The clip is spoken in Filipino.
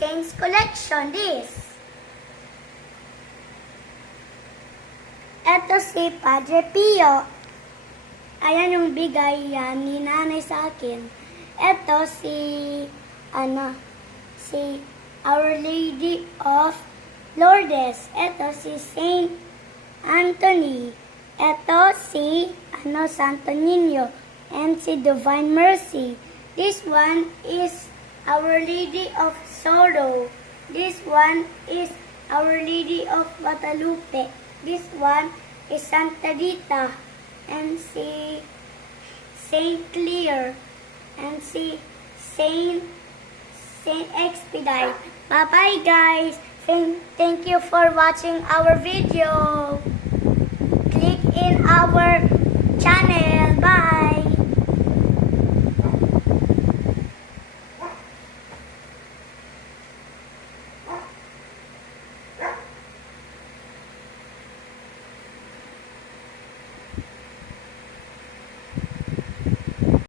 Saints collection. Ito si Padre Pio. Ayan yung bigay yan ni nanay sa akin. Ito si Our Lady of Lourdes. Ito si Saint Anthony. Ito si Santo Niño and si Divine Mercy. This one is Our Lady of Sorrow. This one is Our Lady of Guadalupe. This one is Santa Rita and si Saint Clare and si Saint Expedite. Bye-bye guys. Thank you for watching our video. Click in our channel.